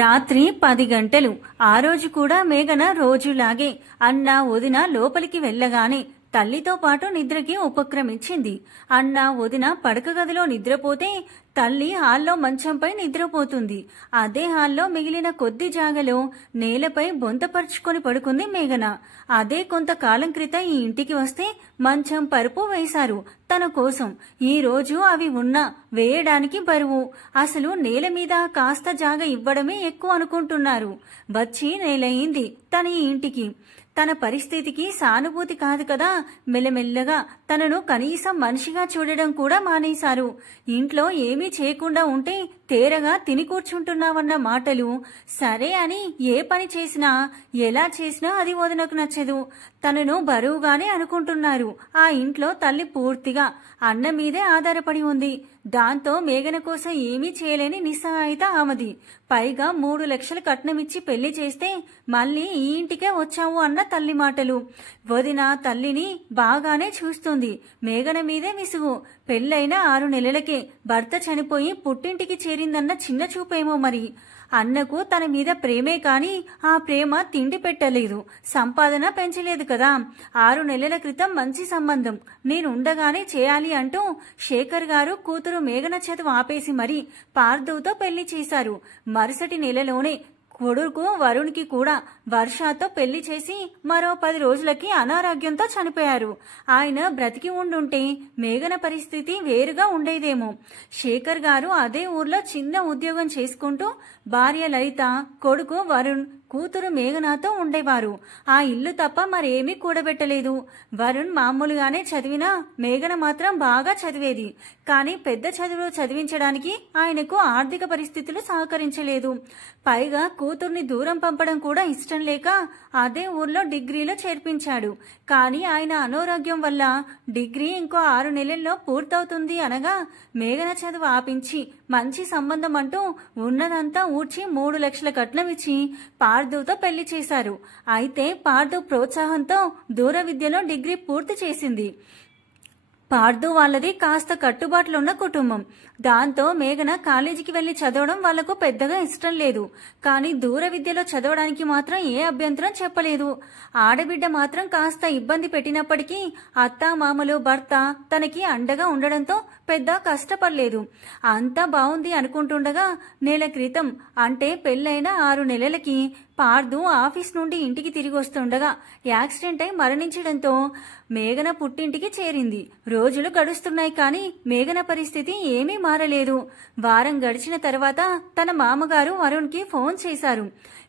రాత్రి 10 గంటలు. ఆ రోజు కూడా మేఘన రోజులాగే అన్న వదిన లోపలికి వెళ్ళగానే తల్లితో పాటు నిద్రకి ఉపక్రమించింది. అన్న వదిన పడక గదిలో నిద్రపోతే తల్లి హాల్లో మంచంపై నిద్రపోతుంది. అదే హాల్లో మిగిలిన కొద్ది జాగలో నేలపై బొంతపరుచుకొని పడుకుంది మేఘన. అదే కొంతకాలం క్రితం ఈ ఇంటికి వస్తే మంచం పరుపు వేశారు తన కోసం. ఈ రోజు అవి ఉన్నా వేయడానికి బరువు. అసలు నేల మీద కాస్త జాగ ఇవ్వడమే ఎక్కువ అనుకుంటున్నారు. వచ్చి నేలయింది తన ఈ ఇంటికి. తన పరిస్థితికి సానుభూతి కాదు కదా, మెల్లమెల్లగా తనను కనీసం మనిషిగా చూడడం కూడా మానేశారు. ఇంట్లో ఏమీ చేయకుండా ఉంటే తేరగా తిని కూర్చుంటున్నావన్న మాటలు సరే అని ఏ పని చేసినా ఎలా చేసినా అది వదినకు నచ్చదు. తనను బరువుగానే అనుకుంటున్నారు. ఆ ఇంట్లో తల్లి పూర్తిగా అన్న మీదే ఆధారపడి ఉంది. దాంతో మేఘన కోసం ఏమీ చేయలేని నిస్సహాయత ఆమెది. పైగా 3 లక్షలు కట్నమిచ్చి పెళ్లి చేస్తే మళ్ళీ ఈ ఇంటికే వచ్చావు అన్న తల్లి మాటలు. వదిన తల్లిని బాగానే చూస్తుంది. మేఘన మీదే విసుగు. పెళ్లైన 6 నెలలకే భర్త చనిపోయి పుట్టింటికి చేరిందన్న చిన్న చూపేమో మరి. అన్నకు తన మీద ప్రేమే కాని ఆ ప్రేమ తిండి పెట్టలేదు, సంపాదన పెంచలేదు కదా. 6 నెలల క్రితం మంచి సంబంధం నేనుండగానే చేయాలి అంటూ శేఖర్ గారు కూతురు మేఘన చదువు ఆపేసి మరీ పార్థువుతో పెళ్లి చేశారు. మరుసటి నెలలోనే కొడుకు వరుణ్కి కూడా వర్షాతో పెళ్లి చేసి మరో 10 రోజులకి అనారోగ్యంతో చనిపోయారు. ఆయన బ్రతికి ఉండుంటే మేఘన పరిస్థితి వేరుగా ఉండేదేమో. శేఖర్ గారు అదే ఊర్లో చిన్న ఉద్యోగం చేసుకుంటూ భార్య లలిత, కొడుకు వరుణ్, కూతురు మేఘనాతో ఉండేవారు. ఆ ఇల్లు తప్ప మరేమీ కూడబెట్టలేదు. వరుణ్ మామూలుగానే చదివినా మేఘన మాత్రం బాగా చదివేది. కానీ పెద్ద చదువులు చదివించడానికి ఆయనకు ఆర్థిక పరిస్థితులు సహకరించలేదు. పైగా కూతుర్ని దూరం పంపడం కూడా ఇష్టం లేక అదే ఊర్లో డిగ్రీలో చేర్పించాడు. కానీ ఆయన అనారోగ్యం వల్ల డిగ్రీ ఇంకో 6 నెలల్లో పూర్తవుతుంది అనగా మేఘన చదువు ఆపించి మంచి సంబంధం అంటూ ఉన్నదంతా ఊడ్చి 3 లక్షల కట్నం ఇచ్చి పార్థుతో పెళ్లి చేశారు. అయితే పార్థు ప్రోత్సాహంతో దూర విద్యలో డిగ్రీ పూర్తి చేసింది. పార్థు వాళ్ళది కాస్త కట్టుబాట్లున్న కుటుంబం. దాంతో మేఘన కాలేజీకి వెళ్లి చదవడం వాళ్లకు పెద్దగా ఇష్టం లేదు. కానీ దూర విద్యలో చదవడానికి మాత్రం ఏ అభ్యంతరం చెప్పలేదు. ఆడబిడ్డ మాత్రం కాస్త ఇబ్బంది పెట్టినప్పటికీ అత్త మామలు భర్త తనకి అండగా ఉండడంతో పెద్ద కష్టపడలేదు. అంతా బాగుంది అనుకుంటుండగా నెల క్రితం అంటే పెళ్లైన 6 నెలలకి పార్థు ఆఫీస్ నుండి ఇంటికి తిరిగి వస్తుండగా యాక్సిడెంట్ అయి మరణించడంతో మేఘన పుట్టింటికి చేరింది. రోజులు గడుస్తున్నాయి కానీ మేఘన పరిస్థితి ఏమీ మారలేదు. వారం గడిచిన తర్వాత తన మామగారు వరుణ్కి ఫోన్ చేశారు.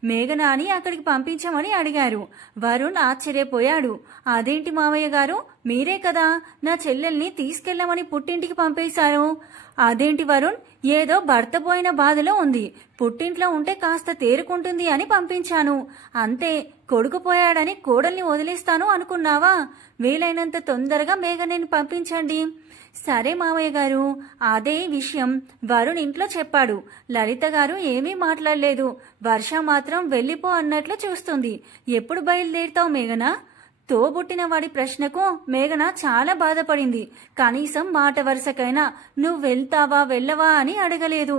మేఘన అని అక్కడికి పంపించమని అడిగారు. వరుణ్ ఆశ్చర్యపోయాడు. అదేంటి మావయ్య గారు, మీరే కదా నా చెల్లెల్ని తీసుకెళ్లమని పుట్టింటికి పంపేశారు. అదేంటి వరుణ్, ఏదో భర్త పోయిన బాధలో ఉంది, పుట్టింట్లో ఉంటే కాస్త తేరుకుంటుంది అని పంపించాను అంతే. కొడుకు పోయాడని కోడల్ని వదిలేస్తాను అనుకున్నావా? వీలైనంత తొందరగా మేఘనని పంపించండి. సరే మామయ్య గారు. అదే విషయం వరుణ్ ఇంట్లో చెప్పాడు. లలిత గారు ఏమీ మాట్లాడలేదు. వర్ష మాత్రం వెళ్ళిపో అన్నట్లు చూస్తుంది. ఎప్పుడు బయలుదేరుతావు మేఘన? తోబుట్టిన వాడి ప్రశ్నకు మేఘన చాలా బాధపడింది. కనీసం మాట వరుసకైనా నువ్వు వెళ్తావా వెళ్ళవా అని అడగలేదు.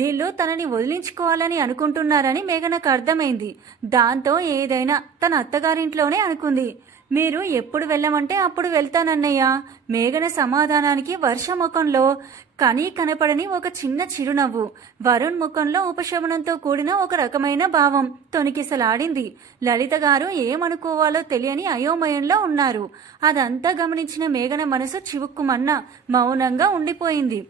వీళ్ళు తనని వదిలించుకోవాలని అనుకుంటున్నారని మేఘనకు అర్థమైంది. దాంతో ఏదైనా తన అత్తగారింట్లోనే అనుకుంది. మీరు ఎప్పుడు వెళ్ళమంటే అప్పుడు వెళ్తానన్నయ్య. మేఘన సమాధానానికి వర్ష ముఖంలో కనీ కనపడని ఒక చిన్న చిరునవ్వు, వరుణ్ ముఖంలో ఉపశమనంతో కూడిన ఒక రకమైన భావం తొణికిసలాడింది. లలిత గారు ఏమనుకోవాలో తెలియని అయోమయంలో ఉన్నారు. అదంతా గమనించిన మేఘన మనసు చివుక్కుమన్న మౌనంగా ఉండిపోయింది.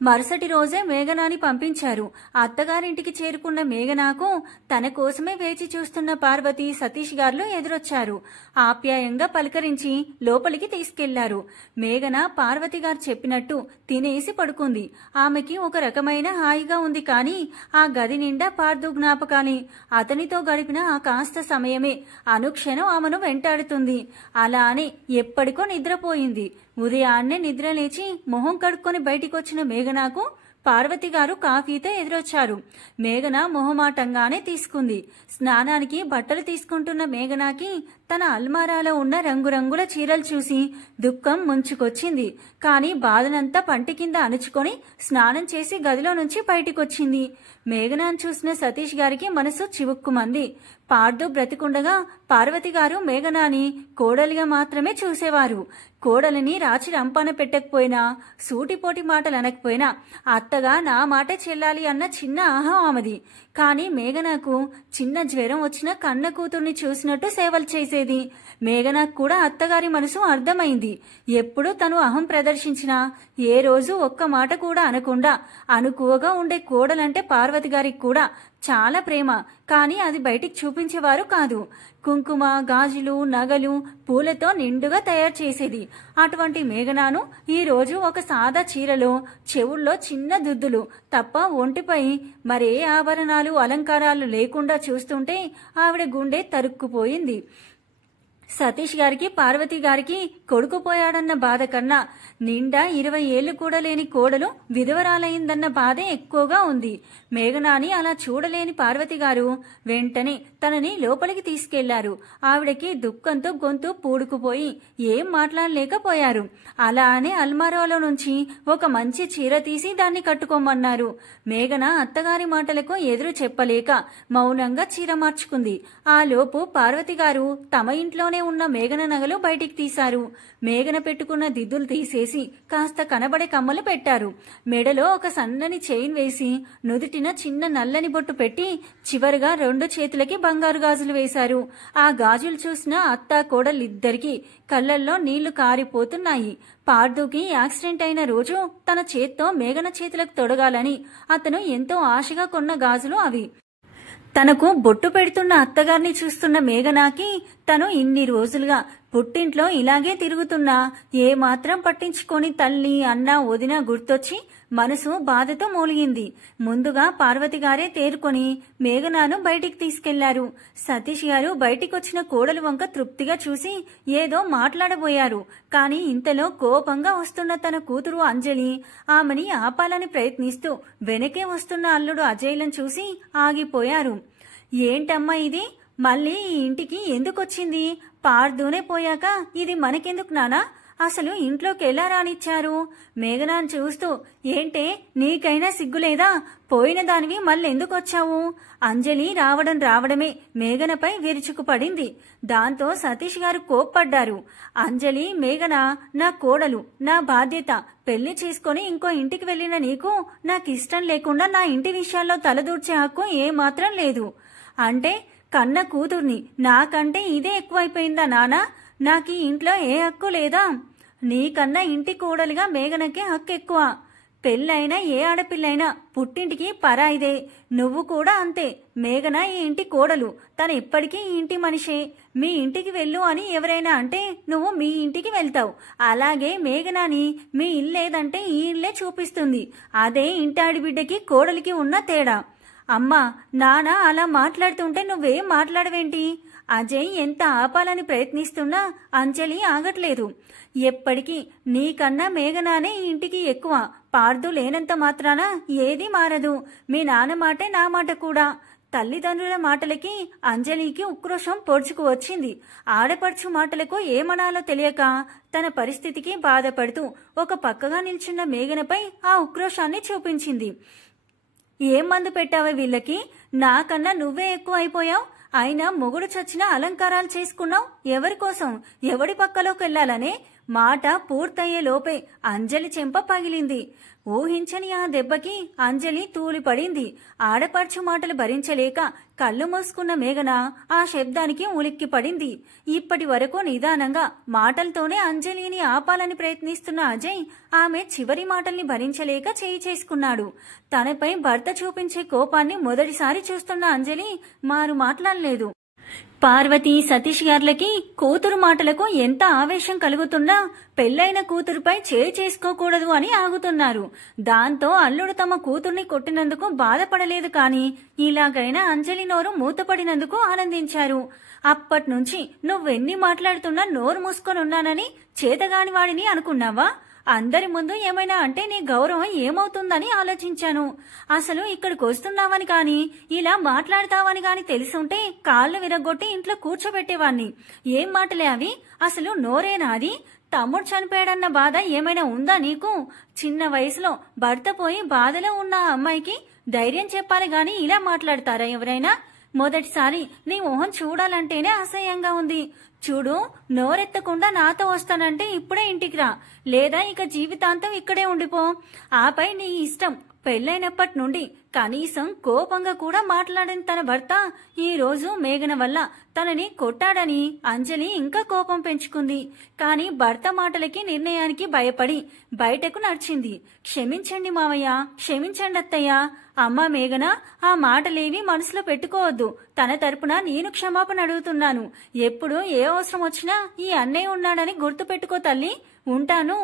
మరుసటి రోజే మేఘనాని పంపించారు. అత్తగారింటికి చేరుకున్న మేఘనాకు తన కోసమే వేచి చూస్తున్న పార్వతి, సతీష్ గారు ఎదురొచ్చారు. ఆప్యాయంగా పలకరించి లోపలికి తీసుకెళ్లారు. మేఘన పార్వతి గారు చెప్పినట్టు తినేసి పడుకుంది. ఆమెకి ఒక రకమైన హాయిగా ఉంది. కానీ ఆ గది నిండా పార్థు జ్ఞాపకాలే. అతనితో గడిపిన ఆ కాస్త సమయమే అనుక్షణం ఆమెను వెంటాడుతుంది. అలా అని ఎప్పటికో నిద్రపోయింది. ఉదయాన్నే నిద్ర లేచి మొహం కడుక్కొని బయటికొచ్చిన మేఘనాకు పార్వతి గారు కాఫీతో ఎదురొచ్చారు. మేఘన మొహమాటంగానే తీసుకుంది. స్నానానికి బట్టలు తీసుకుంటున్న మేఘనాకి తన అల్మారాలో ఉన్న రంగురంగుల చీరలు చూసి దుఃఖం ముంచుకొచ్చింది. కాని బాధనంతా పంటి కింద అణుచుకొని స్నానం చేసి గదిలో నుంచి బయటికొచ్చింది. మేఘనాను చూసిన సతీష్ గారికి మనసు చివుక్కుమంది. పార్దు బ్రతికుండగా పార్వతి గారు మేఘనాని కోడలిగా మాత్రమే చూసేవారు. కోడలిని రాచి రంపాన పెట్టకపోయినా, సూటిపోటి మాటలు అనకపోయినా అత్తగా నా మాటే చెల్లాలి అన్న చిన్న అహం ఆమెది. కాని మేఘనాకు చిన్న జ్వరం వచ్చిన కన్న కూతుర్ని చూసినట్టు సేవలు చేసేది. మేఘనాకు కూడా అత్తగారి మనసు అర్థమైంది. ఎప్పుడు తను అహం ప్రదర్శించినా ఏ రోజు ఒక్క మాట కూడా అనకుండా అనుకువగా ఉండే కోడలంటే పార్వతి గారికి కూడా చాలా ప్రేమ. కాని అది బయటికి చూపించేవారు కాదు. కుంకుమ, గాజులు, నగలు, పూలతో నిండుగా తయారు చేసేది. అటువంటి మేఘనాను ఈ రోజు ఒక సాదా చీరలో, చెవుల్లో చిన్న దుద్దులు తప్ప ఒంటిపై మరే ఆభరణాలు, అలంకారాలు లేకుండా చూస్తుంటే ఆవిడ గుండె తరుక్కుపోయింది. సతీష్ గారికి పార్వతి గారికి కొడుకు పోయాడన్న బాధ కన్నా నిండా 20 ఏళ్లు కూడా లేని కోడలు విధవరాలైందన్న బాధే ఎక్కువగా ఉంది. మేఘనాని అలా చూడలేని పార్వతి గారు వెంటనే తనని లోపలికి తీసుకెళ్లారు. ఆవిడకి దుఃఖంతో గొంతు పూడుకుపోయి ఏం మాట్లాడలేకపోయారు. అలానే అల్మారాలో నుంచి ఒక మంచి చీర తీసి దాన్ని కట్టుకోమన్నారు. మేఘన అత్తగారి మాటలకు ఎదురు చెప్పలేక మౌనంగా చీర మార్చుకుంది. ఆ లోపు పార్వతి గారు తమ ఇంట్లోనే ఉన్న మేఘన నగలు బయటికి తీశారు. మేఘన పెట్టుకున్న దిద్దులు తీసేసి కాస్త కనబడే కమ్మలు పెట్టారు. మెడలో ఒక సన్నని చైన్ వేసి నుదుటిన చిన్న నల్లని బొట్టు పెట్టి చివరిగా 2 చేతులకి బంగారు గాజులు వేశారు. ఆ గాజులు చూసిన అత్త కోడలిద్దరికీ కళ్లల్లో నీళ్లు కారిపోతున్నాయి. పార్దుకి యాక్సిడెంట్ అయిన రోజు తన చేత్తో మేఘన చేతులకు తొడగాలని అతను ఎంతో ఆశగా కొన్న గాజులు అవి. తనకు బొట్టు పెడుతున్న అత్తగారిని చూస్తున్న మేఘనాకి తను ఇన్ని రోజులుగా పుట్టింట్లో ఇలాగే తిరుగుతున్నా ఏమాత్రం పట్టించుకొని తల్లి, అన్న, వదిన గుర్తొచ్చి మనసు బాధతో మూలిగింది. ముందుగా పార్వతి గారే తేరుకొని మేఘనాను బయటికి తీసుకెళ్లారు. సతీష్ గారు బయటికొచ్చిన కోడలు వంక తృప్తిగా చూసి ఏదో మాట్లాడబోయారు. కాని ఇంతలో కోపంగా వస్తున్న తన కూతురు అంజలి ఆమెని ఆపాలని ప్రయత్నిస్తూ వెనకే వస్తున్న అల్లుడు అజయ్లను చూసి ఆగిపోయారు. ఏంటమ్మా ఇది? మళ్ళీ ఈ ఇంటికి ఎందుకొచ్చింది? పార్దూనే పోయాక ఇది మనకెందుకు నానా? అసలు ఇంట్లోకి ఎలా రానిచ్చారు? మేఘనాన్ని చూస్తూ ఏంటే నీకైనా సిగ్గులేదా? పోయిన దానివి మళ్ళెందుకొచ్చావు? అంజలి రావడమే మేఘనపై విరుచుకుపడింది. దాంతో సతీష్ గారు కోప్పడ్డారు. అంజలి, మేఘన నా కోడలు, నా బాధ్యత. పెళ్లి చేసుకుని ఇంకో ఇంటికి వెళ్లిన నీకు నాకిష్టం లేకుండా నా ఇంటి విషయాల్లో తలదూర్చే హక్కు ఏమాత్రం లేదు. అంటే కన్న కూతుర్ని నాకంటే ఇదే ఎక్కువైపోయిందా నానా? నాకీ ఇంట్లో ఏ హక్కు లేదా? నీకన్నా ఇంటి కోడలిగా మేఘనకే హక్కు ఎక్కువ. పెళ్ళైనా ఏ ఆడపిల్లైనా పుట్టింటికి పరాయిదే. నువ్వు కూడా అంతే. మేఘన ఈ ఇంటి కోడలు. తను ఎప్పటికీ ఈ ఇంటి మనిషే. మీ ఇంటికి వెళ్ళు అని ఎవరైనా అంటే నువ్వు మీ ఇంటికి వెళ్తావు. అలాగే మేఘనాని మీ ఇల్లేదంటే ఈ ఇల్లే చూపిస్తుంది. అదే ఇంటాడి బిడ్డకి కోడలికి ఉన్న తేడా. అమ్మా, నాన్న అలా మాట్లాడుతుంటే నువ్వేం మాట్లాడవేంటి? అజయ్ ఎంత ఆపాలని ప్రయత్నిస్తున్నా అంజలి ఆగట్లేదు. ఎప్పటికీ నీకన్నా మేఘనానే ఈ ఇంటికి ఎక్కువ. పార్దు లేనంత మాత్రాన ఏదీ మారదు. మీ నాన్న మాటే నా మాట కూడా. తల్లిదండ్రుల మాటలకి అంజలికి ఉక్రోషం పొడుచుకు వచ్చింది. ఆడపడుచు మాటలకు ఏమనాలో తెలియక తన పరిస్థితికి బాధపడుతూ ఒక పక్కగా నిల్చున్న మేఘనపై ఆ ఉక్రోషాన్ని చూపించింది. ఏం మందు పెట్టావే వీళ్ళకి? నాకన్నా నువ్వే ఎక్కువ అయిపోయావు. అయినా మొగుడు చచ్చిన అలంకారాలు చేసుకున్నావు. ఎవరి కోసం? ఎవడి పక్కలోకి వెళ్లాలనే? మాట పూర్తయ్యే లోపే అంజలి చెంప పగిలింది. ఊహించని ఆ దెబ్బకి అంజలి తూలిపడింది. ఆడపడుచు మాటలు భరించలేక కళ్ళు మూసుకున్న మేఘన ఆ శబ్దానికి ఉలిక్కిపడింది. ఇప్పటి వరకు నిదానంగా మాటలతోనే అంజలిని ఆపాలని ప్రయత్నిస్తున్న అజయ్ ఆమె చివరి మాటల్ని భరించలేక చేయి చేసుకున్నాడు. తనపై భర్త చూపించే కోపాన్ని మొదటిసారి చూస్తున్న అంజలి మారు మాట్లాడలేదు. పార్వతి, సతీష్ గార్లకి కూతురు మాటలకు ఎంత ఆవేశం కలుగుతున్నా పెళ్లైన కూతురుపై చేయి చేసుకోకూడదు అని ఆగుతున్నారు. దాంతో అల్లుడు తమ కూతుర్ని కొట్టినందుకు బాధపడలేదు. కాని ఇలాగైనా అంజలి నోరు మూతపడినందుకు ఆనందించారు. అప్పట్నుంచి నువ్వెన్ని మాట్లాడుతున్నా నోరు మూసుకొనున్నానని చేతగాని వాడిని అనుకున్నావా? అందరి ముందు ఏమైనా అంటే నీ గౌరవం ఏమవుతుందని ఆలోచించాను. అసలు ఇక్కడికి వస్తున్నావని కాని ఇలా మాట్లాడతావని కాని తెలుసుంటే కాళ్ళు విరగొట్టి ఇంట్లో కూర్చోబెట్టేవాణ్ణి. ఏం మాటలే అవి? అసలు నోరేనా అది? తమ్ముడు చనిపోయాడన్న బాధ ఏమైనా ఉందా నీకు? చిన్న వయసులో భర్త పోయి బాధలో ఉన్న ఆ అమ్మాయికి ధైర్యం చెప్పాలి గాని ఇలా మాట్లాడతారా ఎవరైనా? మొదటిసారి నీ మొహం చూడాలంటేనే అసహ్యంగా ఉంది. చూడు, నోరెత్తకుండా నాతో వస్తానంటే ఇప్పుడే ఇంటికి రా, లేదా ఇక జీవితాంతం ఇక్కడే ఉండిపో. ఆపై నీ ఇష్టం. పెళ్లైనప్పటి నుండి కనీసం కోపంగా కూడా మాట్లాడని తన భర్త ఈ రోజు మేఘన వల్ల తనని కొట్టాడని అంజలి ఇంకా కోపం పెంచుకుంది. కాని భర్త మాటలకి నిర్ణయానికి భయపడి బయటకు నడిచింది. క్షమించండి మావయ్య, క్షమించండి అత్తయ్య. అమ్మా మేఘన, ఆ మాటలేవి మనసులో పెట్టుకోవద్దు. తన తరపున నేను క్షమాపణ అడుగుతున్నాను. ఎప్పుడు ఏ అవసరం వచ్చినా ఈ అన్నయ్య ఉన్నాడని గుర్తు పెట్టుకో తల్లి. ఉంటాను.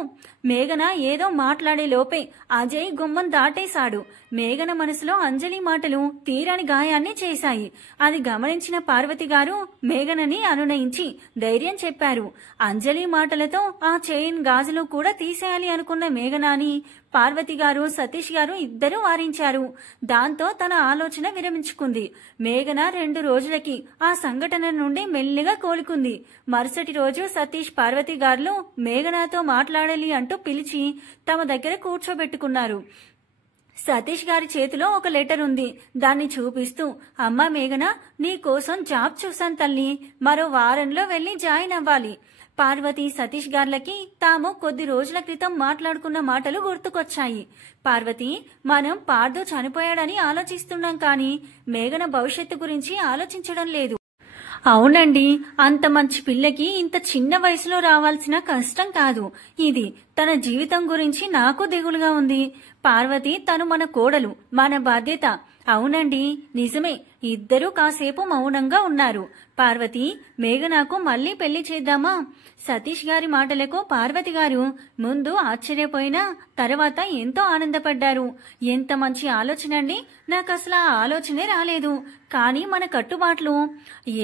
మేఘన ఏదో మాట్లాడే లోపే అజయ్ గుమ్మం దాటేశాడు. మేఘన మనసులో అంజలి మాటలు తీరని గాయాన్ని చేశాయి. అది గమనించిన పార్వతి గారు మేఘనని అనునయించి ధైర్యం చెప్పారు. అంజలి మాటలతో ఆ చైన్ గాజులు కూడా తీసేయాలి అనుకున్న మేఘనాని పార్వతి గారు సతీష్ గారు ఇద్దరూ వారించారు. దాంతో తన ఆలోచన విరమించుకుంది. మేఘన 2 రోజులకి ఆ సంఘటన నుండి మెల్లిగా కోలుకుంది. మరుసటి రోజు సతీష్ పార్వతి గారు మేఘనాతో మాట్లాడాలి అంటూ పిలిచి తమ దగ్గర కూర్చోబెట్టుకున్నారు. సతీష్ గారి చేతిలో ఒక లెటర్ ఉంది. దాన్ని చూపిస్తూ, అమ్మా మేఘన, నీ కోసం జాబ్ చూశాను తల్లి. మరో వారంలో వెళ్లి జాయిన్ అవ్వాలి. పార్వతి సతీష్ గార్లకి తాము కొద్ది రోజుల క్రితం మాట్లాడుకున్న మాటలు గుర్తుకొచ్చాయి. పార్వతి, మనం పార్దు చనిపోయాడని ఆలోచిస్తున్నాం కానీ మేఘన భవిష్యత్తు గురించి ఆలోచించడం లేదు. అవునండి, అంత మంచి పిల్లకి ఇంత చిన్న వయసులో రావాల్సిన కష్టం కాదు ఇది. తన జీవితం గురించి నాకు దిగులుగా ఉంది. పార్వతి, తను మన కోడలు, మన బాధ్యత. అవునండి, నిజమే. ఇద్దరూ కాసేపు మౌనంగా ఉన్నారు. పార్వతి, మేఘనాకు మళ్లీ పెళ్లి చేద్దామా? సతీష్ గారి మాటలకు పార్వతి గారు ముందు ఆశ్చర్యపోయినా తర్వాత ఎంతో ఆనందపడ్డారు. ఎంత మంచి ఆలోచన అండి, నాకు అసలు ఆ ఆలోచనే రాలేదు. కానీ మన కట్టుబాట్లు.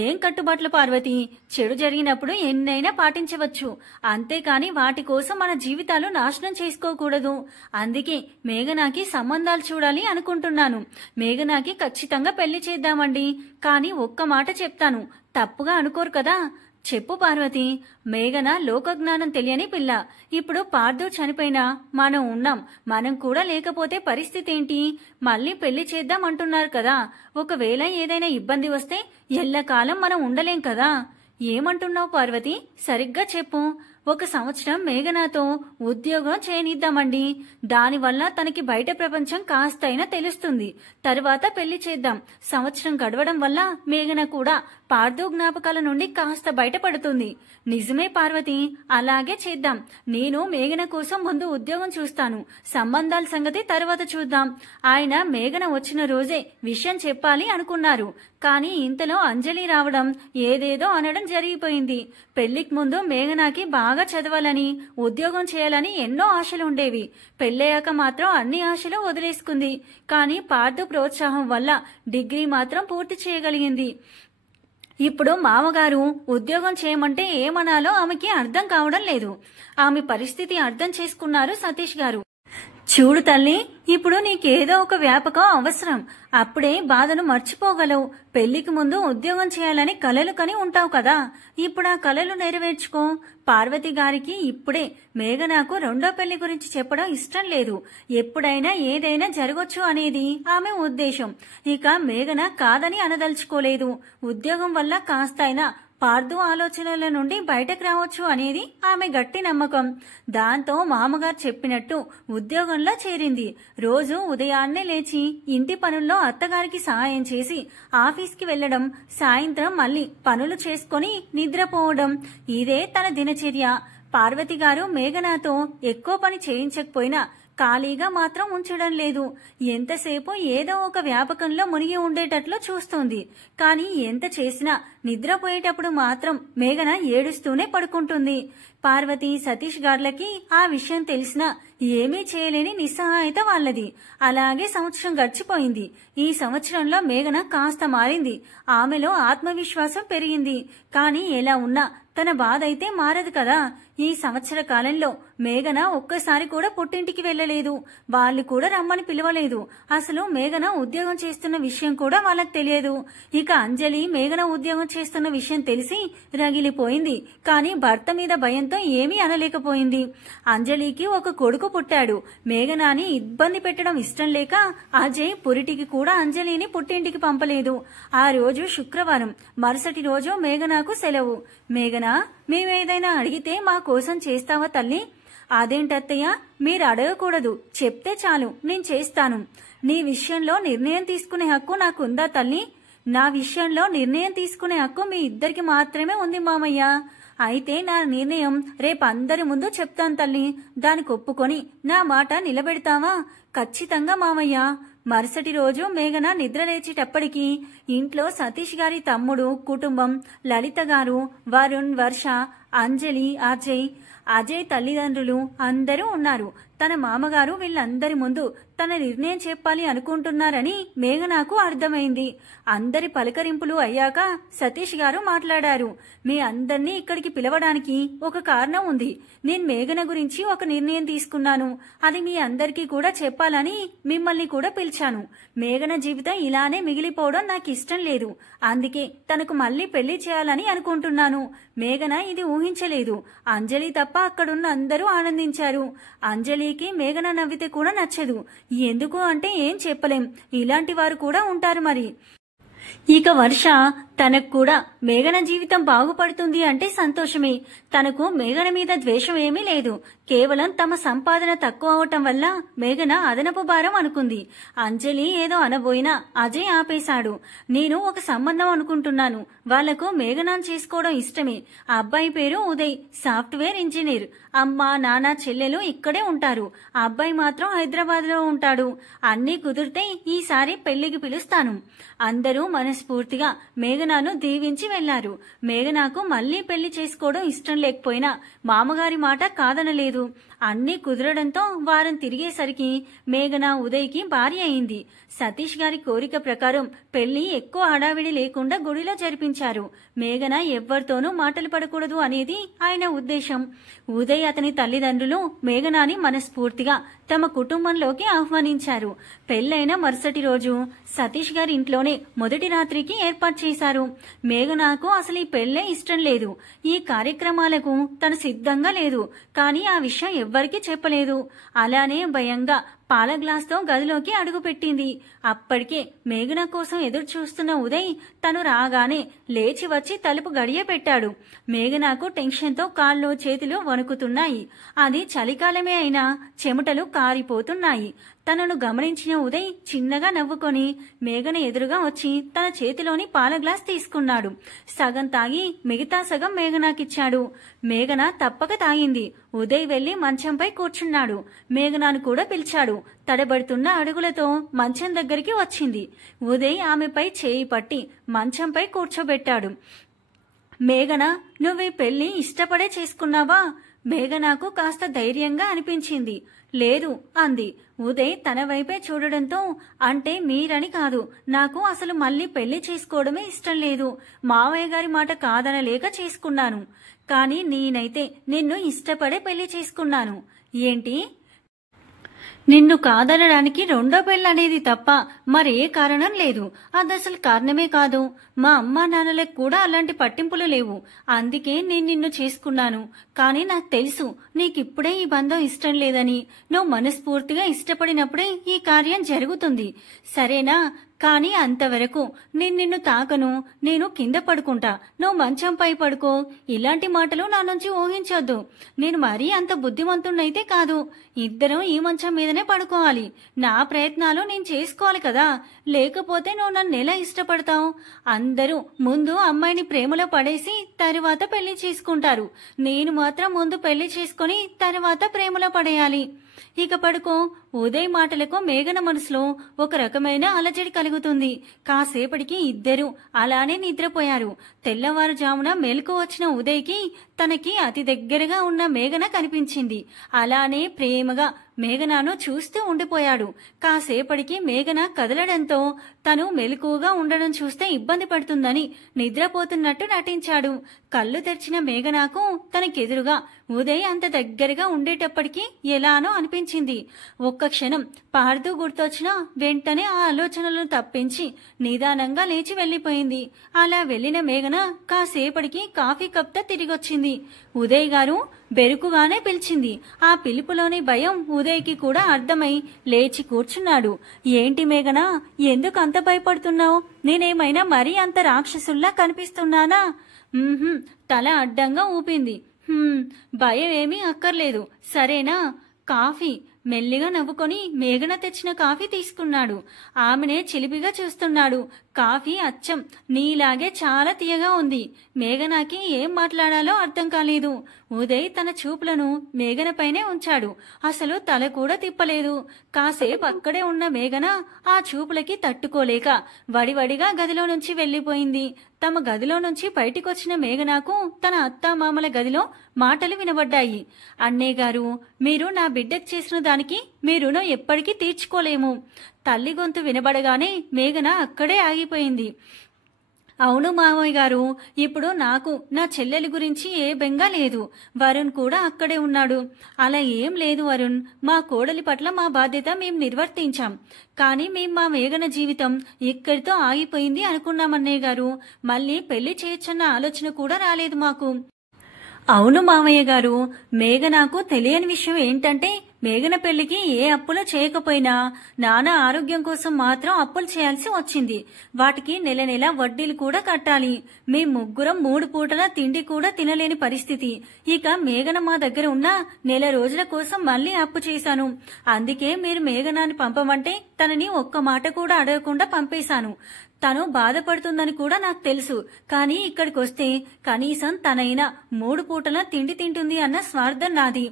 ఏం కట్టుబాట్లు పార్వతి? చెడు జరిగినప్పుడు ఎన్నైనా పాటించవచ్చు, అంతేకాని వాటి కోసం మన జీవితాలు నాశనం చేసుకోకూడదు. అందుకే మేఘనాకి సంబంధాలు చూడాలి అనుకుంటున్నాను. మేఘనాకి ఖచ్చితంగా పెళ్లి చేద్దామండి. కానీ ఒక్క మాట చెప్తాను, తప్పుగా అనుకోరు కదా? చెప్పు పార్వతి. మేఘన లోకజ్ఞానం తెలియని పిల్ల. ఇప్పుడు పార్దు చనిపోయినా మనం ఉన్నాం. మనం కూడా లేకపోతే పరిస్థితి ఏంటి? మళ్ళీ పెళ్లి చేద్దాం అంటున్నారు కదా. ఒకవేళ ఏదైనా ఇబ్బంది వస్తే ఎల్లకాలం మనం ఉండలేం కదా. ఏమంటున్నావు పార్వతి? సరిగ్గా చెప్పు. 1 సంవత్సరం మేఘనాతో ఉద్యోగం చేయనిద్దామండి. దానివల్ల తనకి బయట ప్రపంచం కాస్తైనా తెలుస్తుంది. తరువాత పెళ్లి చేద్దాం. సంవత్సరం గడవడం వల్ల మేఘన కూడా పార్దు జ్ఞాపకాల నుండి కాస్త బయటపడుతుంది. నిజమే పార్వతి, అలాగే చేద్దాం. నేను మేఘన కోసం ముందు ఉద్యోగం చూస్తాను. సంబంధాల సంగతి తర్వాత చూద్దాం. ఆయన మేఘన వచ్చిన రోజే విషయం చెప్పాలి అనుకున్నారు. కానీ ఇంతలో అంజలి రావడం ఏదేదో అనడం జరిగిపోయింది. పెళ్లికి ముందు మేఘనాకి బాగా చదవాలని, ఉద్యోగం చేయాలని ఎన్నో ఆశలు ఉండేవి. పెళ్ళయ్యాక మాత్రం అన్ని ఆశలు వదిలేసుకుంది. కానీ పార్దు ప్రోత్సాహం వల్ల డిగ్రీ మాత్రం పూర్తి చేయగలిగింది. ఇప్పుడు మామగారు ఉద్యోగం చేయమంటే ఏమనాలో ఆమెకి అర్థం కావడం లేదు. ఆమె పరిస్థితి అర్థం చేసుకున్నారు సతీష్ గారు. చూడు తల్లి, ఇప్పుడు నీకేదో ఒక వ్యాపకం అవసరం. అప్పుడే బాధను మర్చిపోగలవు. పెళ్లికి ముందు ఉద్యోగం చేయాలని కలలు కని ఉంటావు కదా. ఇప్పుడు ఆ కలలు నెరవేర్చుకో. పార్వతి గారికి ఇప్పుడే మేఘనాకు 2వ పెళ్లి గురించి చెప్పడం ఇష్టం లేదు. ఎప్పుడైనా ఏదైనా జరగొచ్చు అనేది ఆమె ఉద్దేశం. ఇక మేఘన కాదని అనదలుచుకోలేదు. ఉద్యోగం వల్ల కాస్తైనా పార్దు ఆలోచనల నుండి బయటకు రావచ్చు అనేది ఆమె గట్టి నమ్మకం. దాంతో మామగారు చెప్పినట్టు ఉద్యోగంలో చేరింది. రోజు ఉదయాన్నే లేచి ఇంటి పనుల్లో అత్తగారికి సహాయం చేసి ఆఫీస్కి వెళ్లడం, సాయంత్రం మళ్లీ పనులు చేసుకుని నిద్రపోవడం, ఇదే తన దినచర్య. పార్వతి గారు మేఘనాతో ఎక్కువ పని చేయించకపోయినా ఖాళీగా మాత్రం ఉంచడం లేదు. ఎంతసేపు ఏదో ఒక వ్యాపకంలో మునిగి ఉండేటట్లు చూస్తుంది. కానీ ఎంత చేసినా నిద్రపోయేటప్పుడు మాత్రం మేఘన ఏడుస్తూనే పడుకుంటుంది. పార్వతి సతీష్ గార్లకి ఆ విషయం తెలిసినా ఏమీ చేయలేని నిస్సహాయత వాళ్ళది. అలాగే సంవత్సరం గడిచిపోయింది. ఈ సంవత్సరంలో మేఘన కాస్త మారింది. ఆమెలో ఆత్మవిశ్వాసం పెరిగింది. కానీ ఎలా ఉన్నా తన బాధ అయితే మారదు కదా. ఈ సంవత్సర కాలంలో మేఘన ఒక్కసారి కూడా పుట్టింటికి వెళ్లలేదు. వాళ్ళు కూడా రమ్మని పిలవలేదు. అసలు మేఘన ఉద్యోగం చేస్తున్న విషయం కూడా వాళ్ళకి తెలియదు. ఇక అంజలి మేఘన ఉద్యోగం చేస్తున్న విషయం తెలిసి రగిలిపోయింది. కానీ భర్త మీద భయంతో ఏమీ అనలేకపోయింది. అంజలికి ఒక కొడుకు పుట్టాడు. మేఘనాని ఇబ్బంది పెట్టడం ఇష్టం లేక అజయ్ పురిటికి కూడా అంజలిని పుట్టింటికి పంపలేదు. ఆ రోజు శుక్రవారం. మరుసటి రోజు మేఘనాకు సెలవు. మేఘనా, మేమేదైనా అడిగితే మా కోసం చేస్తావా తల్లి? అదేంటత్తయ్య, మీరు అడగకూడదు, చెప్తే చాలు, నేను చేస్తాను. నీ విషయంలో నిర్ణయం తీసుకునే హక్కు నాకుందా తల్లి? నా విషయంలో నిర్ణయం తీసుకునే హక్కు మీ ఇద్దరికి మాత్రమే ఉంది మామయ్య. అయితే నా నిర్ణయం రేపు అందరి ముందు చెప్తాను తల్లి. దానికి ఒప్పుకొని నా మాట నిలబెడతావా? ఖచ్చితంగా మామయ్య. మరుసటి రోజు మేఘన నిద్ర లేచేటప్పటికి ఇంట్లో సతీష్ గారి తమ్ముడు కుటుంబం, లలిత గారు, వరుణ్, వర్ష, అంజలి, అజయ్ తల్లిదండ్రులు అందరూ ఉన్నారు. తన మామగారు వీళ్ళందరి ముందు తన నిర్ణయం చెప్పాలి అనుకుంటున్నారని మేఘనాకు అర్థమైంది. అందరి పలకరింపులు అయ్యాక సతీష్ గారు మాట్లాడారు. మీ అందర్నీ ఇక్కడికి పిలవడానికి ఒక కారణం ఉంది. నేను మేఘన గురించి ఒక నిర్ణయం తీసుకున్నాను. అది మీ అందరికీ కూడా చెప్పాలని మిమ్మల్ని కూడా పిలిచాను. మేఘన జీవితం ఇలానే మిగిలిపోవడం నాకు ఇష్టం లేదు. అందుకే తనకు మళ్ళీ పెళ్లి చేయాలని అనుకుంటున్నాను. మేఘన ఇది ఊహించలేదు. అంజలి తప్ప అక్కడున్న అందరూ ఆనందించారు. అంజలికి మేఘన నవ్వితే కూడా నచ్చదు. ఎందుకు అంటే ఏం చెప్పలేం. ఇలాంటి వారు కూడా ఉంటారు మరి. ఇక వర్ష తనకు కూడా మేఘన జీవితం బాగుపడుతుంది అంటే సంతోషమే. తనకు మేఘన మీద ద్వేషం ఏమీ లేదు. కేవలం తమ సంపాదన తక్కువ అవటం వల్ల మేఘన అదనపు భారం అనుకుంది. అంజలి ఏదో అనబోయినా అజయ్ ఆపేశాడు. నేను ఒక సంబంధం అనుకుంటున్నాను. వాళ్లకు మేఘనాన్ని చేసుకోవడం ఇష్టమే. ఆ అబ్బాయి పేరు ఉదయ్, సాఫ్ట్వేర్ ఇంజనీర్. అమ్మ, నాన్న, చెల్లెలు ఇక్కడే ఉంటారు. ఆ అబ్బాయి మాత్రం హైదరాబాద్ లో ఉంటాడు. అన్నీ కుదిరితే ఈసారి పెళ్లికి పిలుస్తాను. అందరూ మనస్ఫూర్తిగా మేఘనాను దీవించి వెళ్లారు. మేఘనాకు మళ్లీ పెళ్లి చేసుకోవడం ఇష్టం లేకపోయినా మామగారి మాట కాదనలేదు. అన్నీ కుదరడంతో వారం తిరిగేసరికి మేఘన ఉదయ్కి భార్య అయింది. సతీష్ గారి కోరిక ప్రకారం పెళ్లి ఎక్కువ హడావిడి లేకుండా గుడిలో జరిపించారు. మేఘన ఎవ్వరితోనూ మాటలు పడకూడదు అనేది ఆయన ఉద్దేశం. ఉదయ్ అతని తల్లిదండ్రులు మేఘనాని మనస్ఫూర్తిగా తమ కుటుంబంలోకి ఆహ్వానించారు. పెళ్లైన మరుసటి రోజు సతీష్ గారి ఇంట్లోనే మొదటి రాత్రికి ఏర్పాటు చేశారు. మేఘనాకు అసలు ఈ పెళ్లే ఇష్టం లేదు. ఈ కార్యక్రమాలకు తను సిద్ధంగా లేదు. కానీ ఆ విషయం ఎవ్వరికీ చెప్పలేదు. అలానే భయంగా పాల గ్లాస్తో గదిలోకి అడుగుపెట్టింది. అప్పటికే మేఘన కోసం ఎదురు చూస్తున్న ఉదయ్ తను రాగానే లేచి వచ్చి తలుపు గడియ పెట్టాడు. మేఘనాకు టెన్షన్తో కాళ్ళు చేతులు వణుకుతున్నాయి. అది చలికాలమే అయినా చెమటలు కారిపోతున్నాయి. తనను గమనించిన ఉదయ్ చిన్నగా నవ్వుకొని మేఘన ఎదురుగా వచ్చి తన చేతిలోని పాల గ్లాస్ తీసుకున్నాడు. సగం తాగి మిగతా సగం మేఘనాకిచ్చాడు. మేఘన తప్పక తాగింది. ఉదయ్ వెళ్లి మంచంపై కూర్చున్నాడు. మేఘనాను కూడా పిలిచాడు. తడబడుతున్న అడుగులతో మంచం దగ్గరికి వచ్చింది. ఉదయ్ ఆమెపై చేయి పట్టి మంచంపై కూర్చోబెట్టాడు. మేఘన, నువ్వు ఈ పెళ్లి ఇష్టపడే చేసుకున్నావా? మేఘనాకు కాస్త ధైర్యంగా అనిపించింది. లేదు అంది. ఉదయ్ తన వైపే చూడడంతో, అంటే మీరని కాదు, నాకు అసలు మళ్ళీ పెళ్లి చేసుకోవడమే ఇష్టం లేదు. మావయ్య గారి మాట కాదనలేక చేసుకున్నాను. కానీ నేనైతే నిన్ను ఇష్టపడే పెళ్లి చేసుకున్నాను. ఏంటి? నిన్ను కాదనడానికి రెండో పెళ్ళనేది తప్ప మరే కారణం లేదు. అదసలు కారణమే కాదు. మా అమ్మా నాన్నలకు కూడా అలాంటి పట్టింపులు లేవు. అందుకే నేను నిన్ను చేసుకున్నాను. కానీ నాకు తెలుసు నీకిప్పుడే ఈ బంధం ఇష్టం లేదని. నువ్వు మనస్ఫూర్తిగా ఇష్టపడినప్పుడే ఈ కార్యం జరుగుతుంది. సరేనా? కానీ అంతవరకు నేను నిన్ను తాకను. నేను కింద పడుకుంటా, నువ్వు మంచంపై పడుకో. ఇలాంటి మాటలు నా నుంచి ఊహించొద్దు. నేను మరీ అంత బుద్ధిమంతున్నైతే కాదు. ఇద్దరం ఈ మంచం మీదనే పడుకోవాలి. నా ప్రయత్నాలు నేను చేసుకోవాలి కదా. లేకపోతే నువ్వు నన్ను ఎలా ఇష్టపడతావు? అందరూ ముందు అమ్మాయిని ప్రేమలో పడేసి తరువాత పెళ్లి చేసుకుంటారు. నేను మాత్రం ముందు పెళ్లి చేసుకుని తరువాత ప్రేమలో పడేయాలి. ఇక పడుకో. ఉదయ్ మాటలకు మేఘన మనసులో ఒక రకమైన అలజడి కలుగుతుంది. కాసేపటికి ఇద్దరు అలానే నిద్రపోయారు. తెల్లవారుజామున మెలకు వచ్చిన ఉదయ్కి తనకి అతి దగ్గరగా ఉన్న మేఘన కనిపించింది. అలానే ప్రేమగా మేఘనాను చూస్తూ ఉండిపోయాడు. కాసేపటికి మేఘన కదలడంతో తను మెలకువగా ఉండడం చూస్తే ఇబ్బంది పడుతుందని నిద్రపోతున్నట్టు నటించాడు. కళ్ళు తెరిచిన మేఘనాకు తనకెదురుగా ఉదయ్ అంత దగ్గరగా ఉండేటప్పటికీ ఎలానో అనిపించింది. ఒక్క క్షణం పార్దు గుర్తొచ్చినా వెంటనే ఆ ఆలోచనలను తప్పించి నిదానంగా లేచి వెళ్లిపోయింది. అలా వెళ్లిన మేఘన కాసేపటికి కాఫీ కప్తో తిరిగొచ్చింది. ఉదయ్ గారు బెరుకుగానే పిలిచింది. ఆ పిలుపులోని భయం ఉదయ్కి కూడా అర్థమై లేచి కూర్చున్నాడు. ఏంటి మేఘన, ఎందుకు అంత భయపడుతున్నావు? నేనేమైనా మరీ అంత రాక్షసుల్లా కనిపిస్తున్నానా? తల అడ్డంగా ఊపింది. భయం ఏమీ అక్కర్లేదు, సరేనా? కాఫీ. మెల్లిగా నవ్వుకొని మేఘన తెచ్చిన కాఫీ తీసుకున్నాడు. ఆమెనే చిలిపిగా చూస్తున్నాడు. కాఫీ అచ్చం నీలాగే చాలా తీయగా ఉంది. మేఘనాకి ఏం మాట్లాడాలో అర్థం కాలేదు. ఉదయ్ తన చూపులను మేఘన పైనే ఉంచాడు. అసలు తల కూడా తిప్పలేదు. కాసేపు అక్కడే ఉన్న మేఘన ఆ చూపులకి తట్టుకోలేక వడివడిగా గదిలో నుంచి వెళ్లిపోయింది. తమ గదిలో నుంచి బయటికొచ్చిన మేఘనాకు తన అత్తామామల గదిలో మాటలు వినబడ్డాయి. అన్నయ్య గారు, మీరు నా బిడ్డకు చేసిన దానికి మీ రుణం ఎప్పటికీ తీర్చుకోలేము. తల్లి గొంతు వినబడగానే మేఘన అక్కడే ఆగిపోయింది. అవును మామయ్య గారు, ఇప్పుడు నాకు నా చెల్లెలి గురించి ఏ బెంగా లేదు. వరుణ్ కూడా అక్కడే ఉన్నాడు. అలా ఏం లేదు వరుణ్, మా కోడలి పట్ల మా బాధ్యత మేం నిర్వర్తించాం. కానీ మేం మా మేఘన జీవితం ఇక్కడితో ఆగిపోయింది అనుకున్నామన్నయ్య గారు. మళ్ళీ పెళ్లి చేయొచ్చన్న ఆలోచన కూడా రాలేదు మాకు. అవును మామయ్య గారు, మేఘనాకు తెలియని విషయం ఏంటంటే మేఘన పెళ్లికి ఏ అప్పులు చేయకపోయినా నాన్న ఆరోగ్యం కోసం మాత్రం అప్పులు చేయాల్సి వచ్చింది. వాటికి నెల నెల వడ్డీలు కూడా కట్టాలి. మేం ముగ్గురం 3 పూటల తిండి కూడా తినలేని పరిస్థితి. ఇక మేఘన మా దగ్గర ఉన్న నెల రోజుల కోసం మళ్ళీ అప్పు చేశాను. అందుకే మీరు మేఘనాన్ని పంపమంటే తనని ఒక్క మాట కూడా అడగకుండా పంపేశాను. తను బాధపడుతుందని కూడా నాకు తెలుసు. కానీ ఇక్కడికి వస్తే కనీసం తనైనా 3 పూటల తిండి తింటుంది అన్న స్వార్థం నాది.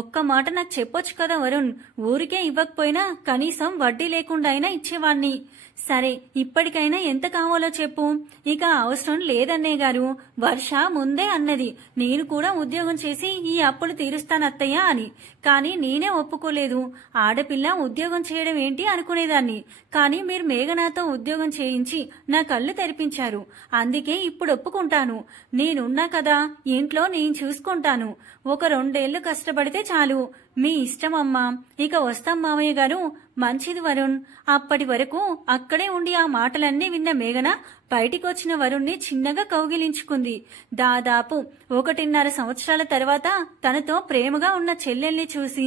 ఒక్క మాట నాకు చెప్పొచ్చు కదా వరుణ్. ఊరికే ఇవ్వకపోయినా కనీసం వడ్డీ లేకుండా అయినా ఇచ్చేవాణ్ణి. సరే, ఇప్పటికైనా ఎంత కావాలో చెప్పు. ఇక అవసరం లేదన్నయ్య గారు. వర్ష ముందే అన్నది నేను కూడా ఉద్యోగం చేసి ఈ అప్పులు తీరుస్తానత్తయ్యా అని. కానీ నేనే ఒప్పుకోలేదు. ఆడపిల్ల ఉద్యోగం చేయడం ఏంటి అనుకునేదాన్ని. కానీ మీరు మేఘనాతో ఉద్యోగం చేయించి నా కళ్ళు తెరిపించారు. అందుకే ఇప్పుడు ఒప్పుకుంటాను. నేనున్నా కదా, ఇంట్లో నేను చూసుకుంటాను. ఒక 2 ఏళ్లు కష్టపడితే చాలు. మీ ఇష్టం అమ్మా. ఇక వస్తాం మామయ్య గారు. మంచిది వరుణ్. అప్పటి వరకు అక్కడే ఉండి ఆ మాటలన్నీ విన్న మేఘన బయటికొచ్చిన వరుణ్ణి చిన్నగా కౌగిలించుకుంది. దాదాపు 1.5 సంవత్సరాల తర్వాత తనతో ప్రేమగా ఉన్న చెల్లెల్ని చూసి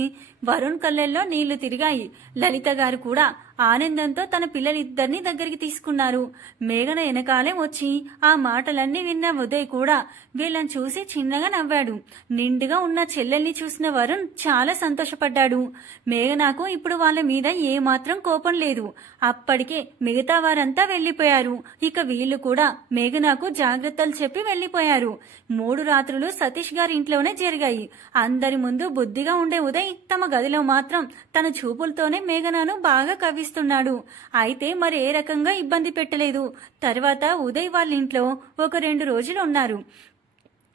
వరుణ్ కళ్ళల్లో నీళ్లు తిరిగాయి. లలిత గారు కూడా ఆనందంతో తన పిల్లలిద్దరినీ దగ్గరికి తీసుకున్నారు. మేఘన వెనకాలే వచ్చి ఆ మాటలన్నీ విన్న ఉదయ్ కూడా వీళ్ళని చూసి చిన్నగా నవ్వాడు. నిండుగా ఉన్న చెల్లెల్ని చూసిన వరుణ్ చాలా సంతోషపడ్డాడు. మేఘనాకు ఇప్పుడు వాళ్ళ మీద ఏమాత్రం కోపం లేదు. అప్పటికే మిగతా వారంతా వెళ్లిపోయారు. ఇక వీళ్లు కూడా మేఘనాకు జాగ్రత్తలు చెప్పి వెళ్లిపోయారు. 3 రాత్రులు సతీష్ గారి ఇంట్లోనే జరిగాయి. అందరి ముందు బుద్ధిగా ఉండే ఉదయ్ తమ గదిలో మాత్రం తన చూపులతోనే మేఘనాను బాగా కవ్విస్తున్నాడు. అయితే మరి ఏ రకంగా ఇబ్బంది పెట్టలేదు. తర్వాత ఉదయ్ వాళ్ళ ఇంట్లో ఒక 2 రోజులు ఉన్నారు.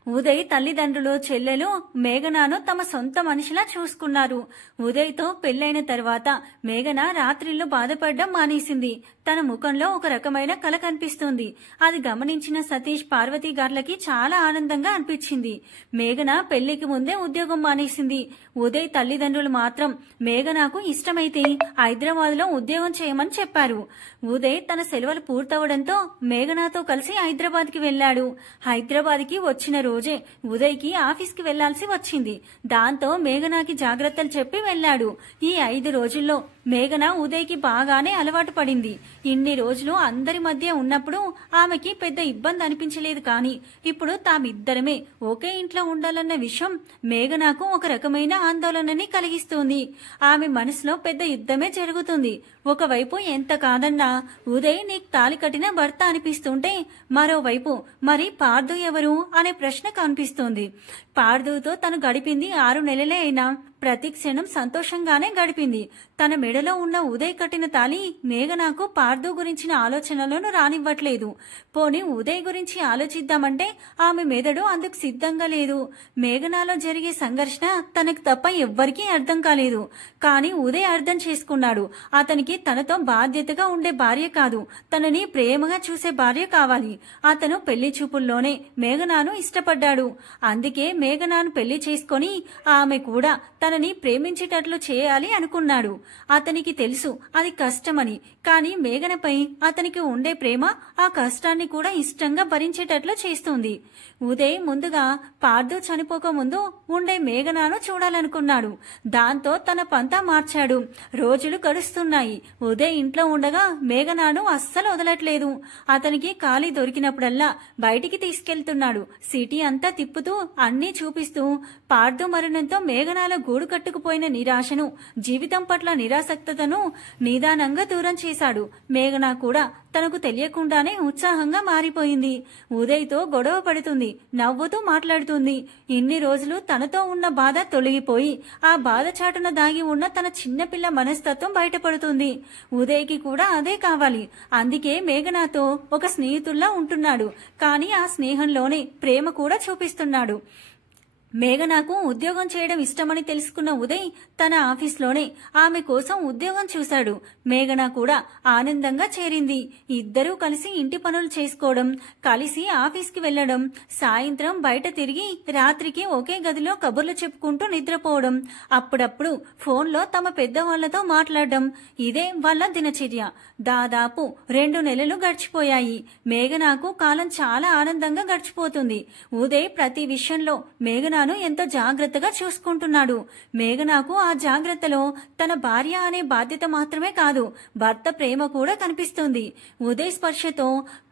ఉదయ్ తల్లిదండ్రులు, చెల్లెలు మేఘనాను తమ సొంత మనిషిలా చూసుకున్నారు. ఉదయ్తో పెళ్లైన తర్వాత మేఘన రాత్రిళ్ళు బాధపడడం మానేసింది. తన ముఖంలో ఒక రకమైన కల కనిపిస్తుంది. అది గమనించిన సతీష్, పార్వతి గార్లకి చాలా ఆనందంగా అనిపించింది. మేఘన పెళ్లికి ముందే ఉద్యోగం మానేసింది. ఉదయ్ తల్లిదండ్రులు మాత్రం మేఘనాకు ఇష్టమైతే హైదరాబాద్ లో ఉద్యోగం చేయమని చెప్పారు. ఉదయ్ తన సెలవులు పూర్తవడంతో మేఘనాతో కలిసి హైదరాబాద్ కి వెళ్లాడు. హైదరాబాద్ కి వచ్చిన రోజే ఉదయ్ కి ఆఫీస్ కి వెళ్లాల్సి వచ్చింది. దాంతో మేఘనాకి జాగ్రత్తలు చెప్పి వెళ్లాడు. ఈ 5 రోజుల్లో మేఘన ఉదయ్ కి బాగానే అలవాటు పడింది. ఇన్ని రోజులు అందరి మధ్య ఉన్నప్పుడు ఆమెకి పెద్ద ఇబ్బంది అనిపించలేదు. కానీ ఇప్పుడు తామిద్దరమే ఒకే ఇంట్లో ఉండాలన్న విషయం మేఘనాకు ఒక రకమైన ఆందోళనని కలిగిస్తుంది. ఆమె మనసులో పెద్ద యుద్ధమే జరుగుతుంది. ఒకవైపు ఎంత కాదన్నా ఉదయ్ నీకు తాళి కట్టిన భర్త అనిపిస్తుంటే, మరోవైపు మరి పార్దు ఎవరు అనే ప్రశ్న కనిపిస్తుంది. పార్దుతో తను గడిపింది 6 నెలలే అయినా ప్రతి క్షణం సంతోషంగానే గడిపింది. తన మెడలో ఉన్న ఉదయ్ కట్టిన తాళి మేఘనాకు పార్థు గురించిన ఆలోచనలను రానివ్వట్లేదు. పోనీ ఉదయ్ గురించి ఆలోచిద్దామంటే ఆమె మెదడు అందుకు సిద్ధంగా లేదు. మేఘనాలో జరిగే సంఘర్షణ తనకు తప్ప ఎవ్వరికీ అర్థం కాలేదు. కానీ ఉదయ్ అర్థం చేసుకున్నాడు. అతనికి తనతో బాధ్యతగా ఉండే భార్య కాదు, తనని ప్రేమగా చూసే భార్య కావాలి. అతను పెళ్లి చూపుల్లోనే మేఘనాను ఇష్టపడ్డాడు. అందుకే మేఘనాను పెళ్లి చేసుకొని ఆమె కూడా తనని ప్రేమించేటట్లు చేయాలి అనుకున్నాడు. అతనికి తెలుసు అది కష్టమని, కానీ మేఘనపై అతనికి ఉండే ప్రేమ ఆ కష్టాన్ని కూడా ఇష్టంగా భరించేటట్లు చేస్తుంది. ఉదయ్ ముందుగా పార్థు చనిపోక ముందు ఉండే మేఘనాను చూడాలనుకున్నాడు. దాంతో తన పంతా మార్చాడు. రోజులు గడుస్తున్నాయి. ఉదయ్ ఇంట్లో ఉండగా మేఘనాను అస్సలు వదలట్లేదు. అతనికి ఖాళీ దొరికినప్పుడల్లా బయటికి తీసుకెళ్తున్నాడు. సిటీ అంతా తిప్పుతూ అన్నీ చూపిస్తూ పార్థు మరణంతో మేఘనాల గూడు కట్టుకుపోయిన నిరాశను, జీవితం పట్ల నిరాసక్తతను నిదానంగా దూరం చేశాడు. మేఘన కూడా తనకు తెలియకుండానే ఉత్సాహంగా మారిపోయింది. ఉదయ్తో గొడవ పడుతుంది, నవ్వుతూ మాట్లాడుతుంది. ఇన్ని రోజులు తనతో ఉన్న బాధ తొలగిపోయి ఆ బాధ చాటున దాగి ఉన్న తన చిన్నపిల్ల మనస్తత్వం బయటపడుతుంది. ఉదయ్కి కూడా అదే కావాలి. అందుకే మేఘనాతో ఒక స్నేహితుల్లా ఉంటున్నాడు. కానీ ఆ స్నేహంలోనే ప్రేమ కూడా చూపిస్తున్నాడు. మేఘనాకు ఉద్యోగం చేయడం ఇష్టమని తెలుసుకున్న ఉదయ్ తన ఆఫీస్లోనే ఆమె కోసం ఉద్యోగం చూశాడు. మేఘన కూడా ఆనందంగా చేరింది. ఇద్దరూ కలిసి ఇంటి పనులు చేసుకోవడం, కలిసి ఆఫీస్కి వెళ్లడం, సాయంత్రం బయట తిరిగి రాత్రికి ఒకే గదిలో కబుర్లు చెప్పుకుంటూ నిద్రపోవడం, అప్పుడప్పుడు ఫోన్లో తమ పెద్దవాళ్లతో మాట్లాడడం, ఇదే వాళ్ళ దినచర్య. దాదాపు 2 నెలలు గడిచిపోయాయి. మేఘనాకు కాలం చాలా ఆనందంగా గడిచిపోతుంది. ఉదయ్ ప్రతి విషయంలో మేఘనాను ఎంతో జాగ్రత్తగా చూసుకుంటున్నాడు. మేఘనాకు ఆ జాగ్రత్తలో తన భార్య అనే బాధ్యత మాత్రమే కాదు, భర్త ప్రేమ కూడా కనిపిస్తుంది. ఉదయ్ స్పర్శతో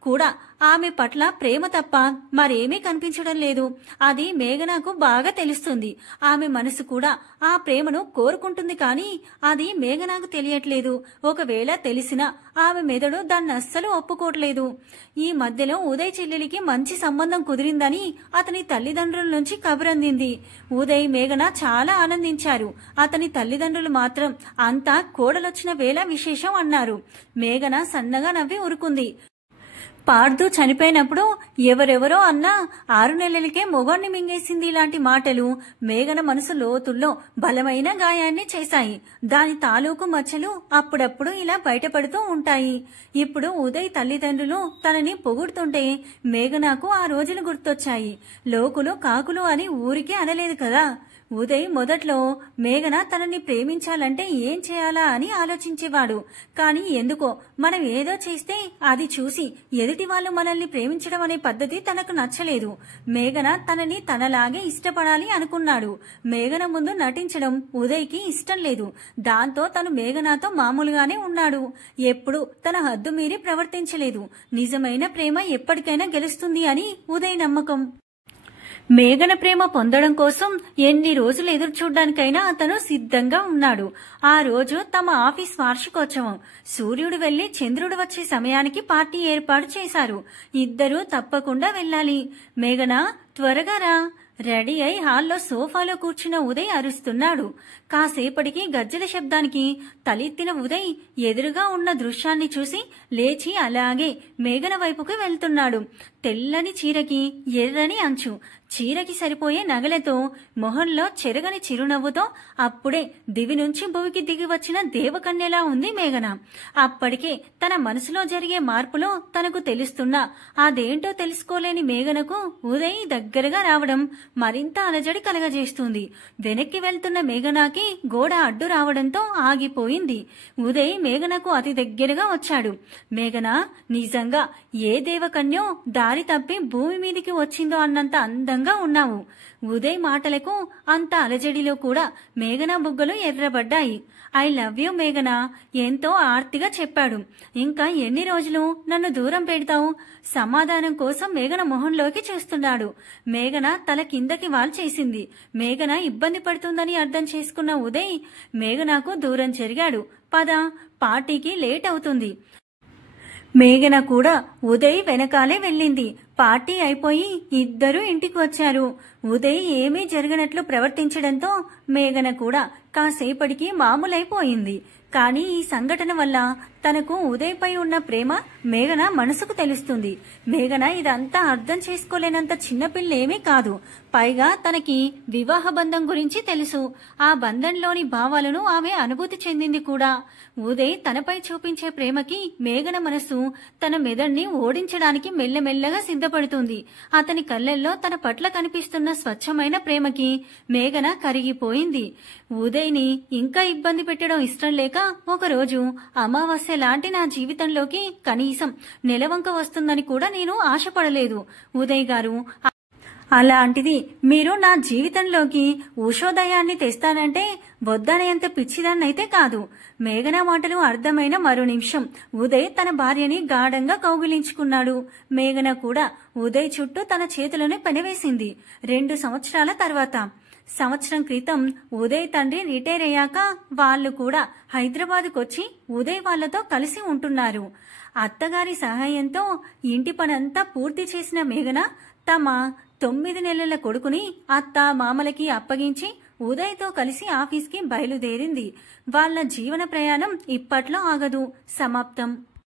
కూడా ఆమె పట్ల ప్రేమ తప్ప మరేమీ కనిపించడం లేదు. అది మేఘనాకు బాగా తెలుస్తుంది. ఆమె మనసు కూడా ఆ ప్రేమను కోరుకుంటుంది, కానీ అది మేఘనాకు తెలియట్లేదు. ఒకవేళ తెలిసినా ఆమె మెదడు దాన్ని అస్సలు ఒప్పుకోవట్లేదు. ఈ మధ్యలో ఉదయ్ చెల్లెలికి మంచి సంబంధం కుదిరిందని అతని తల్లిదండ్రుల నుంచి కబురందింది. ఉదయ్ మేఘన చాలా ఆనందించారు. అతని తల్లిదండ్రులు మాత్రం అంతా కోడలొచ్చిన వేళ విశేషం అన్నారు. మేఘన సన్నగా నవ్వి ఊరుకుంది. పార్థు చనిపోయినప్పుడు ఎవరెవరో అన్నా 6 నెలలకే మొగాన్ని మింగేసింది లాంటి మాటలు మేఘన మనసు లోతుల్లో బలమైన గాయాన్ని చేశాయి. దాని తాలూకు మచ్చలు అప్పుడప్పుడు ఇలా బయటపడుతూ ఉంటాయి. ఇప్పుడు ఉదయ్ తల్లిదండ్రులు తనని పొగుడుతుంటే మేఘనాకు ఆ రోజులు గుర్తొచ్చాయి. లోకులు కాకులు అని ఊరికే అనలేదు కదా. ఉదయ్ మొదట్లో మేఘన తనని ప్రేమించాలంటే ఏం చేయాలా అని ఆలోచించేవాడు. కానీ ఎందుకో మనం ఏదో చేస్తే అది చూసి ఎదుటి వాళ్ళు మనల్ని ప్రేమించడం అనే పద్ధతి తనకు నచ్చలేదు. మేఘన తనని తనలాగే ఇష్టపడాలి అనుకున్నాడు. మేఘన ముందు నటించడం ఉదయ్కి ఇష్టం లేదు. దాంతో తను మేఘనాతో మామూలుగానే ఉన్నాడు. ఎప్పుడు తన హద్దు మీరి ప్రవర్తించలేదు. నిజమైన ప్రేమ ఎప్పటికైనా గెలుస్తుంది అని ఉదయ్ నమ్మకం. మేఘన ప్రేమ పొందడం కోసం ఎన్ని రోజులు ఎదురు చూడ్డానికైనా అతను సిద్ధంగా ఉన్నాడు. ఆ రోజు తమ ఆఫీస్ వార్షికోత్సవం. సూర్యుడు వెళ్లి చంద్రుడు వచ్చే సమయానికి పార్టీ ఏర్పాటు చేశారు. ఇద్దరూ తప్పకుండా వెళ్ళాలి. మేఘన త్వరగా రా. రెడీ అయి హాల్లో సోఫాలో కూర్చున్న ఉదయ్ అరుస్తున్నాడు. కాసేపటికి గజ్జల శబ్దానికి తలెత్తిన ఉదయ్ ఎదురుగా ఉన్న దృశ్యాన్ని చూసి లేచి అలాగే మేఘన వైపుకు వెళ్తున్నాడు. తెల్లని చీరకి ఎర్రని అంచు, చీరకి సరిపోయే నగలతో, మొహంలో చెరగని చిరునవ్వుతో అప్పుడే దివి నుంచి భూమికి దిగి వచ్చిన దేవకన్యలా ఉంది మేఘన. అప్పటికే తన మనసులో జరిగే మార్పులో తనకు తెలుస్తున్నా అదేంటో తెలుసుకోలేని మేఘనకు ఉదయ్ దగ్గరగా రావడం మరింత అలజడి కలగజేస్తుంది. వెనక్కి వెళ్తున్న మేఘనాకి గోడ అడ్డు రావడంతో ఆగిపోయింది. ఉదయ్ మేఘనకు అతి దగ్గరగా వచ్చాడు. మేఘన నిజంగా ఏ దేవకన్యో దారి తప్పి భూమి మీదికి వచ్చిందో అన్నంత అందంగా ఉన్నావు. ఉదయ్ మాటలకు అంత అలజడిలో కూడా మేఘన బుగ్గలు ఎర్రబడ్డాయి. ఐ లవ్ యూ మేఘన, ఎంతో ఆర్తిగా చెప్పాడు. ఇంకా ఎన్ని రోజులు నన్ను దూరం పెడతావు? సమాధానం కోసం మేఘన మొహంలోకి చూస్తున్నాడు. మేఘన తల కిందకి వాల్చేసింది. మేఘన ఇబ్బంది పడుతుందని అర్థం చేసుకున్న ఉదయ్ మేఘనకు దూరం జరిగాడు. పద, పార్టీకి లేట్ అవుతుంది. మేఘన కూడా ఉదయ్ వెనకాలే వెళ్ళింది. పార్టీ అయిపోయి ఇద్దరూ ఇంటికి వచ్చారు. ఉదయ్ ఏమీ జరగనట్లు ప్రవర్తించడంతో మేఘన కూడా కాసేపటికి మామూలైపోయింది. కానీ ఈ సంఘటన వల్ల తనకు ఉదయ్ పై ఉన్న ప్రేమ మేఘన మనసుకు తెలుస్తుంది. మేఘన ఇదంతా అర్థం చేసుకోలేనంత చిన్నపిల్లేమీ కాదు. పైగా తనకి వివాహ బంధం గురించి తెలుసు. ఆ బంధంలోని భావాలను ఆమె అనుభూతి చెందింది కూడా. ఉదయ్ తనపై చూపించే ప్రేమకి మేఘన మనసు తన మెదడుని ఓడించడానికి మెల్లమెల్లగా సిద్ధపడుతుంది. అతని కళ్ళల్లో తన పట్ల కనిపిస్తున్న స్వచ్ఛమైన ప్రేమకి మేఘన కరిగిపోయింది. ఉదయ్ని ఇంకా ఇబ్బంది పెట్టడం ఇష్టం లేక ఒకరోజు అమావాస్య లాంటి నా జీవితంలోకి కనీసం నెలవంక వస్తుందని కూడా నేను ఆశపడలేదు ఉదయ్ గారు. అలాంటిది మీరు నా జీవితంలోకి ఉషోదయాన్ని తెస్తానంటే వద్దనేంత పిచ్చిదాన్నైతే కాదు. మేఘన మాటలు అర్థమైన మరో నిమిషం ఉదయ్ తన భార్యని గాఢంగా కౌగిలించుకున్నాడు. మేఘన కూడా ఉదయ్ చుట్టూ తన చేతులను పెనవేసింది. 2 సంవత్సరాల తర్వాత, సంవత్సరం క్రితం ఉదయ్ తండ్రి రిటైర్ అయ్యాక వాళ్ళు కూడా హైదరాబాద్కొచ్చి ఉదయ్ వాళ్లతో కలిసి ఉంటున్నారు. అత్తగారి సహాయంతో ఇంటి పనంతా పూర్తి చేసిన మేఘన తమ 9 నెలల కొడుకుని అత్త మామలకి అప్పగించి ఉదయ్తో కలిసి ఆఫీస్కి బయలుదేరింది. వాళ్ళ జీవన ప్రయాణం ఇప్పట్లో ఆగదు, సమాప్తం.